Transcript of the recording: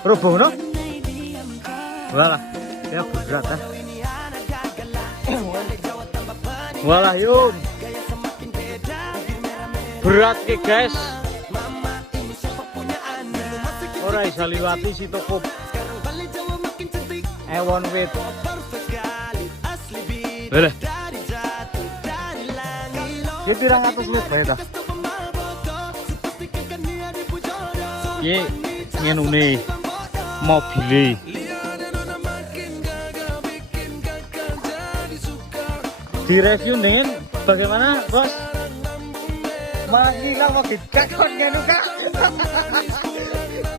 Roboh no? Walah, ya berat ah. Walah yuk. Berat ke guys. Ora bisa liwati si toko ewon wit. Boleh. Ki pirang atus wit bae ta? Ki ngenune mobile. Di review nih bagaimana bos? Malah hilang mau dicekot kan Kak?